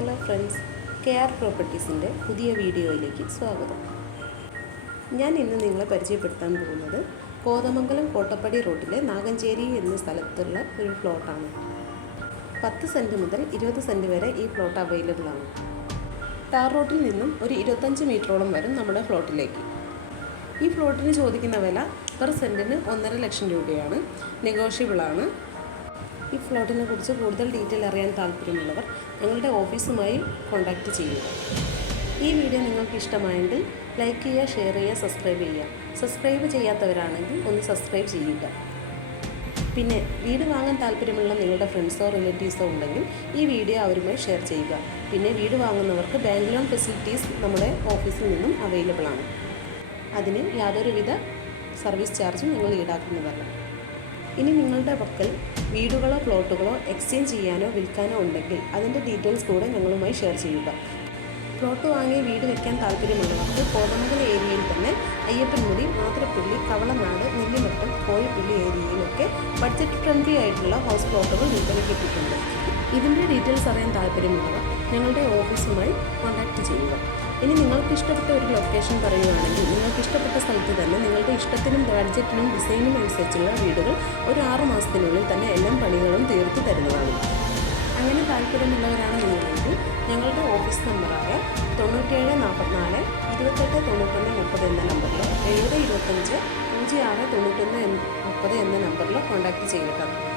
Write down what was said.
Hello friends K R പ്രോപ്പർട്ടീസിന്റെ പുതിയ വീഡിയോയിലേക്ക് സ്വാഗതം. ഞാൻ ഇന്ന് നിങ്ങളെ പരിചയപ്പെടുത്താൻ പോകുന്നത് കോതമംഗലം കോട്ടപ്പടി റോഡിലെ നാഗഞ്ചേരി എന്ന സ്ഥലത്തുള്ള ഒരു പ്ലോട്ടാണ്. പത്ത് സെന്റ് മുതൽ ഇരുപത് സെന്റ് വരെ ഈ പ്ലോട്ട് അവൈലബിൾ ആണ്. ടാർ റോഡിൽ നിന്നും ഒരു ഇരുപത്തഞ്ച് മീറ്ററോളം വരും നമ്മുടെ പ്ലോട്ടിലേക്ക്. ഈ പ്ലോട്ടിന് ചോദിക്കുന്ന വില പെർ സെന്റിന് ഒന്നര ലക്ഷം രൂപയാണ്. നെഗോഷ്യബിൾ ആണ് ഈ ഫ്ലോട്ടിനെ കുറിച്ച് കൂടുതൽ ഡീറ്റെയിൽ അറിയാൻ താല്പര്യമുള്ളവർ ഞങ്ങളുടെ ഓഫീസുമായി കോൺടാക്റ്റ് ചെയ്യുക. ഈ വീഡിയോ നിങ്ങൾക്ക് ഇഷ്ടമായെങ്കിൽ ലൈക്ക് ചെയ്യുക ഷെയർ ചെയ്യുക സബ്സ്ക്രൈബ് ചെയ്യുക. സബ്സ്ക്രൈബ് ചെയ്യാത്തവരാണെങ്കിൽ ഒന്ന് സബ്സ്ക്രൈബ് ചെയ്യുക. പിന്നെ വീട് വാങ്ങാൻ താല്പര്യമുള്ള നിങ്ങളുടെ ഫ്രണ്ട്സോ റിലേറ്റീവ്സോ ഉണ്ടെങ്കിൽ ഈ വീഡിയോ അവരുമായി ഷെയർ ചെയ്യുക. പിന്നെ വീട് വാങ്ങുന്നവർക്ക് ബാങ്ക് ലോൺ ഫെസിലിറ്റീസ് നമ്മുടെ ഓഫീസിൽ നിന്നും അവൈലബിൾ ആണ്. അതിന് യാതൊരുവിധ സർവീസ് ചാർജും ഞങ്ങൾ ഈടാക്കുന്നതല്ല. ഇനി നിങ്ങളുടെ പക്കൽ വീടുകളോ പ്ലോട്ടുകളോ എക്സ്ചേഞ്ച് ചെയ്യാനോ വിൽക്കാനോ ഉണ്ടെങ്കിൽ അതിന്റെ ഡീറ്റെയിൽസ് കൂടെ ഞങ്ങളുമായി ഷെയർ ചെയ്യുക. പ്ലോട്ട് വാങ്ങി വീട് വയ്ക്കാൻ താല്പര്യമുള്ളവർക്ക് കോതമംഗല ഏരിയയിൽ തന്നെ അയ്യപ്പൻമുടി മാതിരപ്പുള്ളി കവളനാട് നെല്ലിമറ്റം കോഴിപ്പുള്ളി ഏരിയയിലൊക്കെ ബഡ്ജറ്റ് ഫ്രണ്ട്ലി ആയിട്ടുള്ള ഹൗസ് പ്ലോട്ടുകൾ വിൽപ്പനയ്ക്ക് എത്തിയിട്ടുണ്ട്. ഇതിന്റെ ഡീറ്റെയിൽസ് അറിയാൻ താല്പര്യമുള്ളവർ ഞങ്ങളുടെ ഓഫീസുമായി കോൺടാക്റ്റ് ചെയ്യുക. ഇനി നിങ്ങൾക്ക് ഇഷ്ടപ്പെട്ട ഒരു ലൊക്കേഷൻ പറയുകയാണെങ്കിൽ നിങ്ങൾക്ക് ഇഷ്ടപ്പെട്ട സ്ഥലത്ത് തന്നെ നിങ്ങളുടെ ഇഷ്ടത്തിനും ബഡ്ജറ്റിനും ഡിസൈനും അനുസരിച്ചുള്ള വീടുകൾ ഒരു ആറു മാസത്തിനുള്ളിൽ തന്നെ എല്ലാ പണികളും തീർത്തു തരുന്നതാണ്. അങ്ങനെ താല്പര്യമുള്ളവരാണ് നിങ്ങളെങ്കിൽ ഞങ്ങളുടെ ഓഫീസ് നമ്പറായ തൊണ്ണൂറ്റേഴ് നാൽപ്പത്തിനാല് ഇരുപത്തെട്ട് തൊണ്ണൂറ്റൊന്ന് മുപ്പത് എന്ന നമ്പറിലോ എഴുപത് ഇരുപത്തഞ്ച് പൂജ്യം ആറ് തൊണ്ണൂറ്റൊന്ന് മുപ്പത് എന്ന നമ്പറിലോ കോൺടാക്റ്റ് ചെയ്യുക